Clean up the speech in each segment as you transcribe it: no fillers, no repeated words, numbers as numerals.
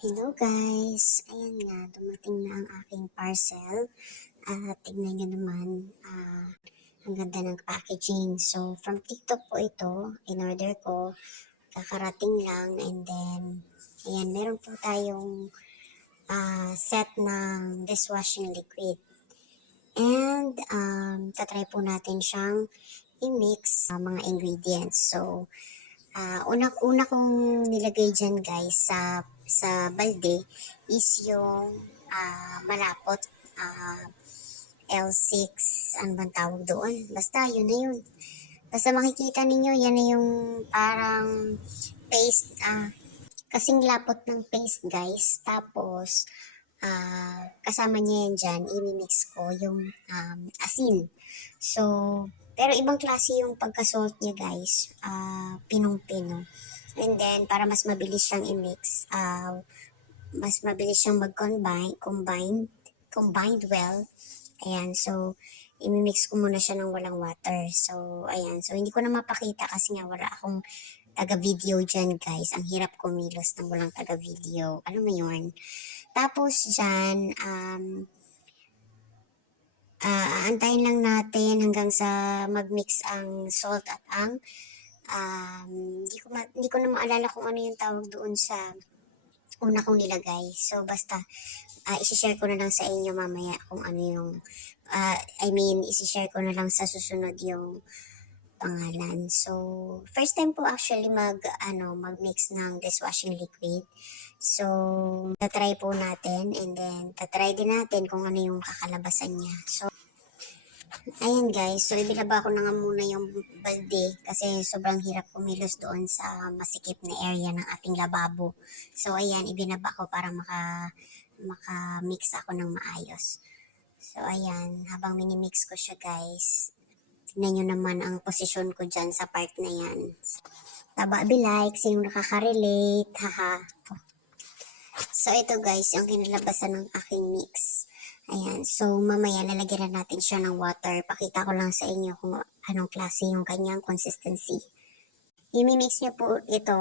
Hello guys! Ayan nga, dumating na ang aking parcel. Tignan nyo naman, ang ganda ng packaging. So, from TikTok po ito, in-order ko, kakarating lang, and then, ayan, meron po tayong set ng dishwashing liquid. And, tatry po natin siyang i-mix mga ingredients. So, una kong nilagay dyan guys sa balde is yung malapot, L6, ano bang tawag doon? Basta yun na yun. Basta makikita ninyo, yan na yung parang paste, kasing lapot ng paste guys. Tapos, kasama niya yan dyan, imimix ko yung asin. So, pero ibang klase yung pagka-salt niya guys, pinong-pino. And then, para mas mabilis siyang i-mix, mas mabilis siyang combined well. Ayan, so, imimix ko muna siya ng walang water. So, ayan. So, hindi ko na mapakita kasi nga wala akong taga-video dyan, guys. Ang hirap kumilos ng walang taga-video. Alam mo yun? Tapos, dyan, aantayin lang natin hanggang sa mag-mix ang salt at ang hindi ko na maalala kung ano yung tawag doon sa una kong nilagay. So, basta, isi-share ko na lang sa inyo mamaya kung ano yung, isi-share ko na lang sa susunod yung pangalan. So, first time po actually mag-mix ng dishwashing liquid. So, tatry po natin and then tatry din natin kung ano yung kakalabasan niya. So, ayan guys, so ibinaba ko na nga muna yung balde kasi sobrang hirap kumilos doon sa masikip na area ng ating lababo. So ayan, ibinaba ko para maka-mix ako ng maayos. So ayan, habang minimix ko siya guys, tignan nyo naman ang posisyon ko dyan sa part na yan. Taba like, sinong nakaka-relate, haha. So ito guys, yung kinalabasan ng aking mix. Ayan, so mamaya lalagyan na natin siya ng water. Pakita ko lang sa inyo kung anong klase yung kanyang consistency. I-mix niyo po ito,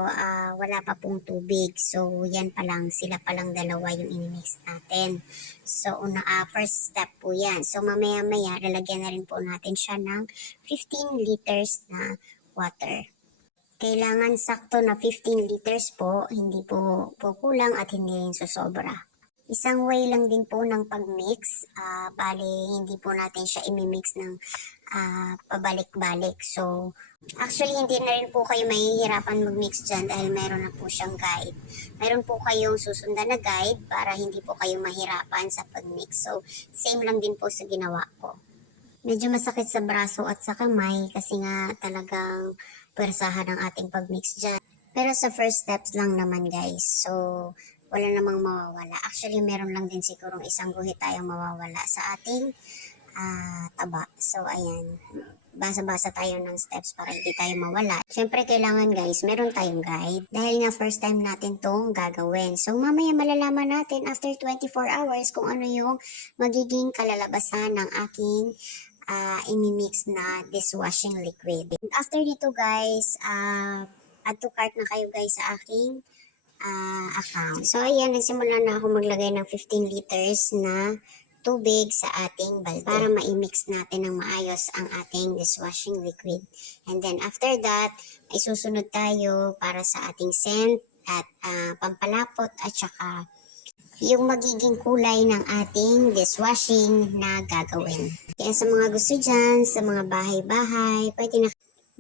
wala pa pong tubig. So yan pa lang, sila pa lang dalawa yung i-mix natin. So first step po yan. So mamaya-maya lalagyan na rin po natin siya ng 15 liters na water. Kailangan sakto na 15 liters po, hindi po kulang at hindi rin susobra. Isang way lang din po ng pag-mix, bali hindi po natin siya imimix ng pabalik-balik. So, actually hindi na rin po kayo mahihirapan mag-mix dyan dahil meron na po siyang guide. Meron po kayong susundan na guide para hindi po kayo mahirapan sa pag-mix. So, same lang din po sa ginawa ko. Medyo masakit sa braso at sa kamay kasi nga talagang pwersahan ang ating pag-mix dyan. Pero sa first steps lang naman guys. So, wala namang mawawala. Actually, meron lang din sigurong isang guhit tayong mawawala sa ating taba. So, ayan. Basa-basa tayo ng steps para hindi tayo mawala. Siyempre, kailangan guys, meron tayong guide. Dahil nga first time natin tong gagawin. So, mamaya malalaman natin after 24 hours kung ano yung magiging kalalabasan ng aking imimix na dishwashing liquid. After dito guys, add to cart na kayo guys sa aking account. So ayan, nagsimula na ako maglagay ng 15 liters na tubig sa ating balde para ma-mix natin ng maayos ang ating dishwashing liquid. And then after that, ay susunod tayo para sa ating scent at pampalapot at saka yung magiging kulay ng ating dishwashing na gagawin. Kaya sa mga gusto dyan, sa mga bahay-bahay, pwede na,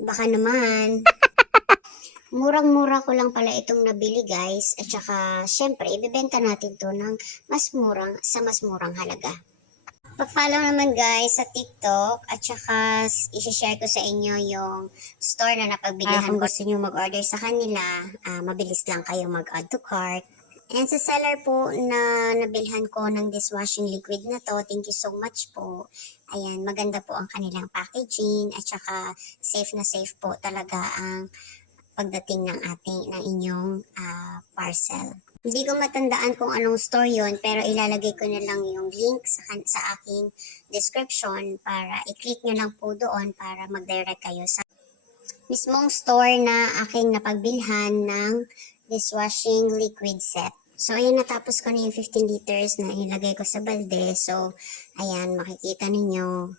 baka naman, murang-mura ko lang pala itong nabili guys. At saka, syempre, ibibenta natin to ng mas murang halaga. Pa-follow naman guys sa TikTok at saka i-share ko sa inyo yung store na napagbilihan ko. Kung gusto nyo mag-order sa kanila, mabilis lang kayo mag-add to cart. And sa seller po na nabilhan ko ng dishwashing liquid na to, thank you so much po. Ayan, maganda po ang kanilang packaging at saka safe na safe po talaga ang pagdating ng inyong parcel. Hindi ko matandaan kung anong store yon pero ilalagay ko na lang yung link sa aking description para i-click nyo lang po doon para mag-direct kayo sa mismong store na aking napagbilhan ng dishwashing liquid set. So, ayan, natapos ko na yung 15 liters na ilagay ko sa balde. So, ayan, makikita ninyo,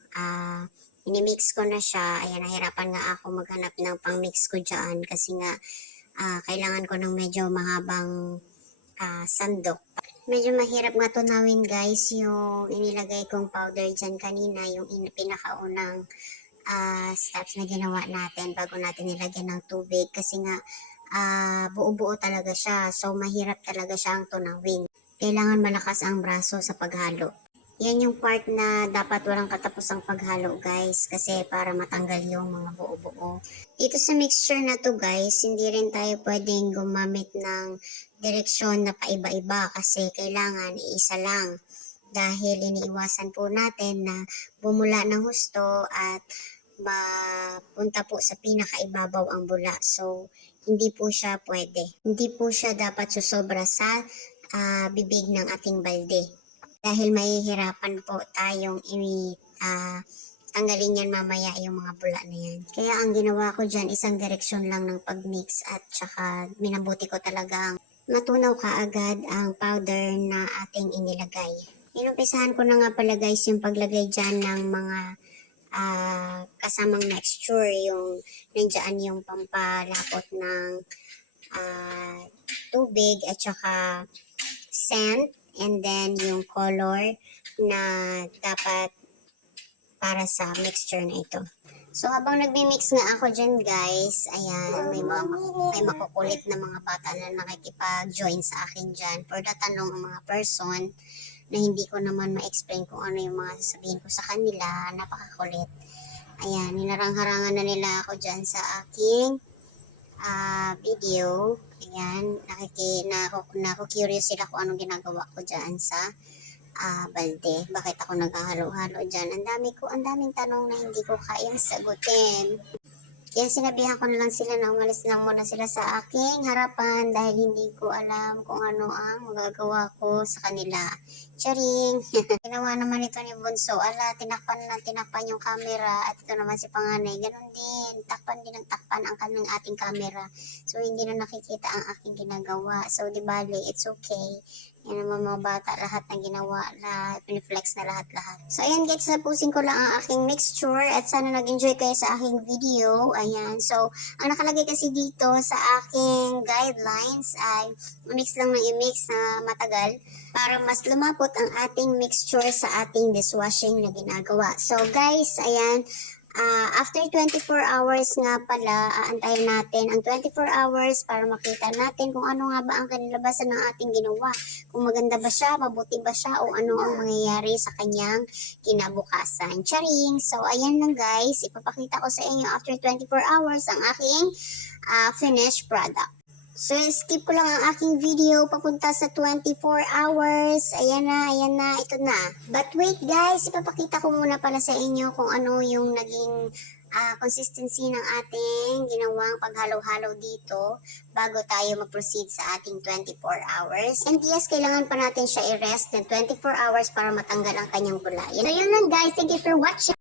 inimix ko na siya. Ayan, nahirapan nga ako maghanap ng pang-mix ko dyan kasi nga, kailangan ko ng medyo mahabang sandok. Medyo mahirap nga tunawin guys yung inilagay kong powder dyan kanina, yung pinakaunang steps na ginawa natin bago natin nilagyan ng tubig kasi nga buo-buo talaga siya. So, mahirap talaga siyang tunawin. Kailangan malakas ang braso sa paghalo. Yan yung part na dapat walang katapusang paghalo guys kasi para matanggal yung mga buo-buo. Dito sa mixture na to guys, hindi rin tayo pwedeng gumamit ng direksyon na paiba-iba kasi kailangan iisa lang dahil iniiwasan po natin na bumula ng husto at mapunta po sa pinakaibabaw ang bula. So, hindi po siya pwede. Hindi po siya dapat susobra sa bibig ng ating balde. Dahil mahihirapan po tayong tanggalin yan mamaya yung mga bula na yan. Kaya ang ginawa ko dyan, isang direksyon lang ng pagmix at saka minabuti ko talagang matunaw kaagad ang powder na ating inilagay. Inumpisahan ko na nga pala guys yung paglagay dyan ng mga kasamang mixture, yung nandiyan yung pampalapot ng tubig at saka scent and then yung color na dapat para sa mixture na ito. So habang nagmi-mix nga ako dyan guys, ayan, may makukulit na mga bata na nakikipag-join sa akin dyan for tatanong ang mga person na hindi ko naman ma-explain kung ano yung mga sasabihin ko sa kanila, napakakulit. Ayan, nilarang-harangan na nila ako dyan sa aking video. Ayan, naku-curious sila kung anong ginagawa ko dyan sa balde. Bakit ako naghahalo-halo dyan? Ang daming tanong na hindi ko kayang sagutin. Kaya sinabihan ko na lang sila na umalis lang muna sila sa aking harapan dahil hindi ko alam kung ano ang magagawa ko sa kanila. Charing! Ginawa naman ito ni Bunso. Ala, tinakpan yung camera at ito naman si Panganay. Ganon din. Takpan din ang takpan ang kanang ating camera. So, hindi na nakikita ang aking ginagawa. So, di bale, it's okay. Yan naman mga bata, lahat ng ginawa, piniflex na lahat-lahat. So, ayan guys, tapusin ko lang ang aking mixture at sana nag-enjoy kayo sa aking video. Ayan, so, ang nakalagay kasi dito sa aking guidelines ay mix lang ng i-mix na matagal para mas lumapot ang ating mixture sa ating dishwashing na ginagawa. So, guys, ayan, after 24 hours nga pala, aantayin natin ang 24 hours para makita natin kung ano nga ba ang kanilabasan ng ating ginawa. Kung maganda ba siya, mabuti ba siya, o ano ang mangyayari sa kanyang kinabukasan. Charing! So, ayan lang guys. Ipapakita ko sa inyo after 24 hours ang aking finished product. So, skip ko lang ang aking video papunta sa 24 hours. Ayan na, ito na. But wait guys, ipapakita ko muna pala sa inyo kung ano yung naging consistency ng ating ginawang paghalo-halo dito bago tayo mag-proceed sa ating 24 hours. And yes, kailangan pa natin siya i-rest ng 24 hours para matanggal ang kanyang bula. So, yun lang guys. Thank you for watching.